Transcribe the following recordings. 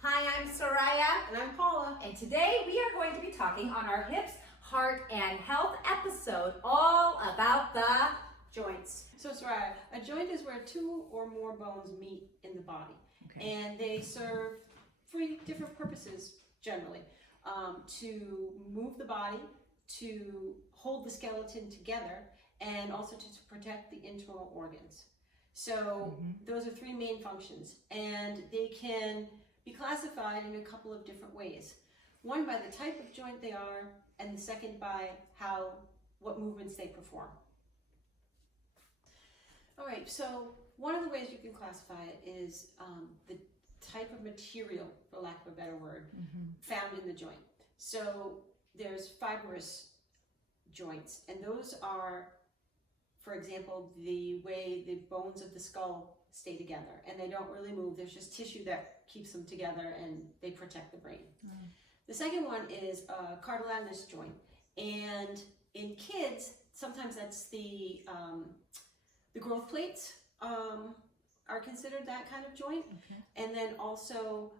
Hi, I'm Soraya. And I'm Paula. And today we are going to be talking on our hips, heart, and health episode all about the joints. So Soraya, a joint is where two or more bones meet in the body. Okay. And they serve three different purposes generally. To move the body, to hold the skeleton together, and also to protect the internal organs. So those are three main functions, and they can be classified in a couple of different ways. One by the type of joint they are, and the second by what movements they perform. All right, so one of the ways you can classify it is the type of material, for lack of a better word, found in the joint. So there's fibrous joints, and those are, for example, the way the bones of the skull stay together, and they don't really move. There's just tissue that keeps them together, and they protect the brain. The second one is a cartilaginous joint, and in kids, sometimes that's the growth plates are considered that kind of joint, and then also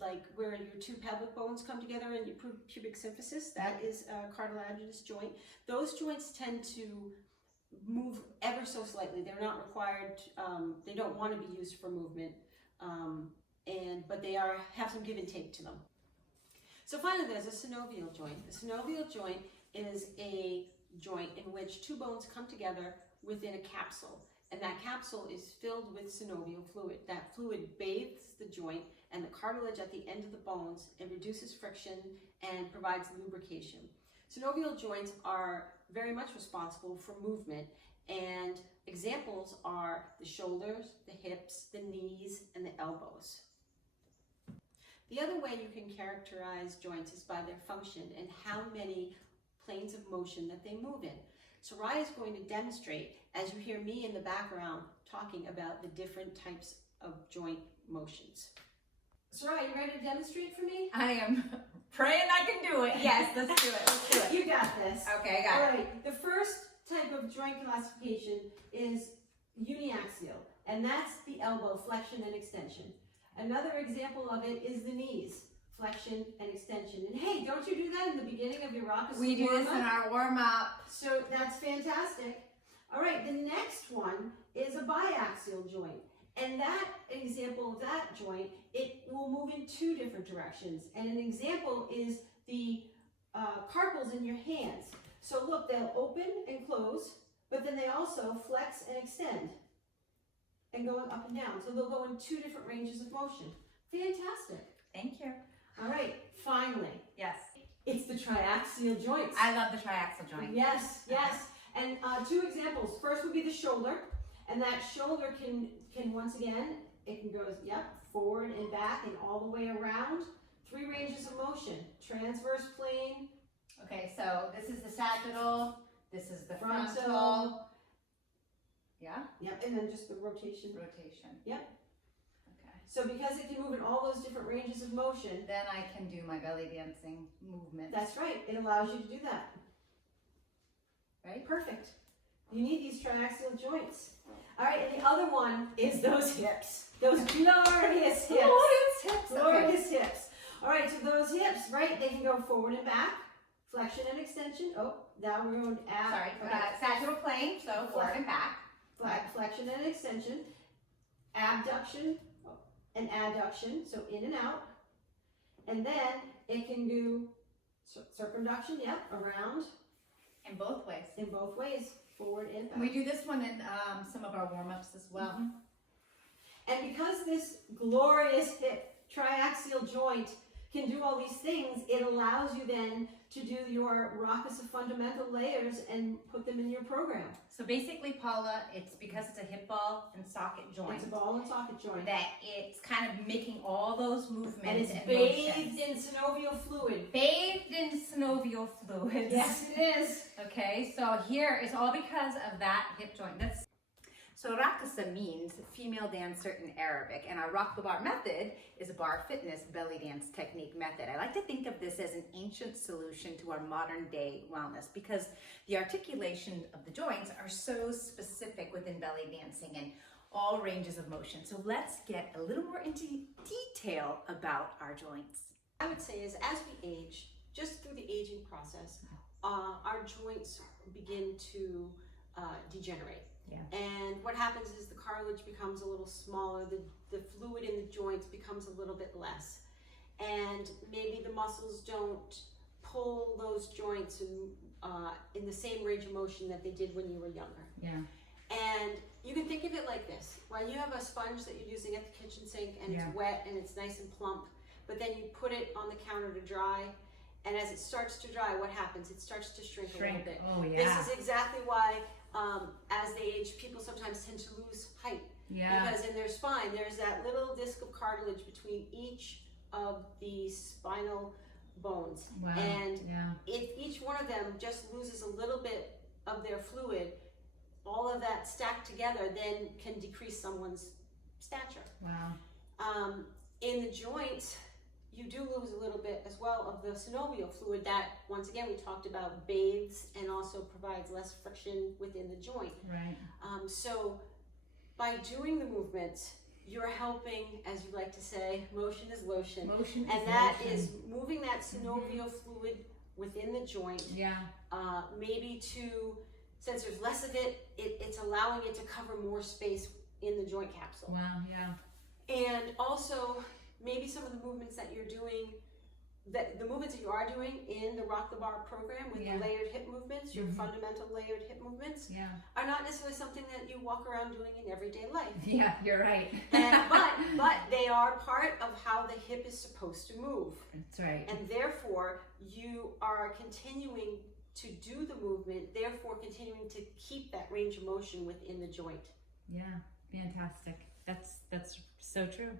like where your two pelvic bones come together and your pubic symphysis, that is a cartilaginous joint. Those joints tend to move ever so slightly. They're not required, they don't want to be used for movement, but they have some give and take to them. So finally, there's a synovial joint. The synovial joint is a joint in which two bones come together within a capsule, and that capsule is filled with synovial fluid. That fluid bathes the joint and the cartilage at the end of the bones and reduces friction and provides lubrication. Synovial joints are very much responsible for movement, and examples are the shoulders, the hips, the knees, and the elbows. The other way you can characterize joints is by their function and how many planes of motion that they move in. Soraya is going to demonstrate, as you hear me in the background talking about the different types of joint motions. Soraya, you ready to demonstrate for me? I am praying I can do it. Yes, let's do it. Let's do it. You got this. Okay, I got it. All right, the first type of joint classification is uniaxial, and that's the elbow flexion and extension. Another example of it is the knees, flexion and extension. And hey, don't you do that in the beginning of your Raqisa? We do this in our warm-up. So that's fantastic. All right, the next one is a biaxial joint. And that example of that joint, it will move in two different directions. And an example is the carpals in your hands. So look, they'll open and close, but then they also flex and extend and going up and down. So they'll go in two different ranges of motion. Fantastic. Thank you. All right, finally. Yes. It's the triaxial joints. I love the triaxial joint. Yes, yes. And two examples. First would be the shoulder. And that shoulder can once again, it can go, forward and back and all the way around. Three ranges of motion. Transverse plane. Okay, so this is the sagittal, this is the frontal. Yeah? Yep, and then just the rotation. Rotation. Yep. Okay. So because it can move in all those different ranges of motion. Then I can do my belly dancing movement. That's right. It allows you to do that. Right? Perfect. You need these triaxial joints. All right, and the other one is those hips. Those glorious hips. Glorious hips. Glorious hips. All right, so those hips, right, they can go forward and back, flexion and extension. Oh, now we're going to add. Sorry, sagittal plane, so forward and back. Flexion and extension, abduction and adduction, so in and out. And then it can do circumduction, around. In both ways. In both ways, forward and back. We do this one in some of our warm-ups as well. And because this glorious hip triaxial joint can do all these things, it allows you then to do your Raqisa fundamental layers and put them in your program. So basically, Paula, it's because it's a hip ball and socket joint. It's a ball and socket joint. That it's kind of making all those movements. And it's bathed in synovial fluid. Bathed in synovial fluids. Yes, it is. Okay, so here is all because of that hip joint. So Raqisa means female dancer in Arabic, and our Rock the Bar method is a bar fitness belly dance technique method. I like to think of this as an ancient solution to our modern day wellness because the articulation of the joints are so specific within belly dancing, and all ranges of motion. So let's get a little more into detail about our joints. I would say is as we age, just through the aging process, our joints begin to degenerate. Yeah. And what happens is the cartilage becomes a little smaller, the fluid in the joints becomes a little bit less. And maybe the muscles don't pull those joints in the same range of motion that they did when you were younger. Yeah. And you can think of it like this. When you have a sponge that you're using at the kitchen sink and it's wet and it's nice and plump, but then you put it on the counter to dry, and as it starts to dry, what happens? It starts to shrink a little bit. Oh, yeah. This is exactly why as they age, people sometimes tend to lose height. Yeah. Because in their spine, there's that little disc of cartilage between each of the spinal bones. Wow. And if each one of them just loses a little bit of their fluid, all of that stacked together then can decrease someone's stature. Wow. In the joints, you do lose a little bit as well of the synovial fluid that, once again, we talked about bathes and also provides less friction within the joint. Right. So by doing the movements, you're helping, as you like to say, motion is lotion. Motion and is that motion. is moving that synovial fluid within the joint. Yeah. Maybe to, since there's less of it, it's allowing it to cover more space in the joint capsule. Wow. Yeah. And also, maybe some of the movements that you're doing, the movements that you are doing in the Rock the Bar program with the layered hip movements, your fundamental layered hip movements, are not necessarily something that you walk around doing in everyday life. Yeah, you're right. But they are part of how the hip is supposed to move. That's right. And therefore, you are continuing to do the movement, therefore continuing to keep that range of motion within the joint. Yeah, fantastic. That's so true.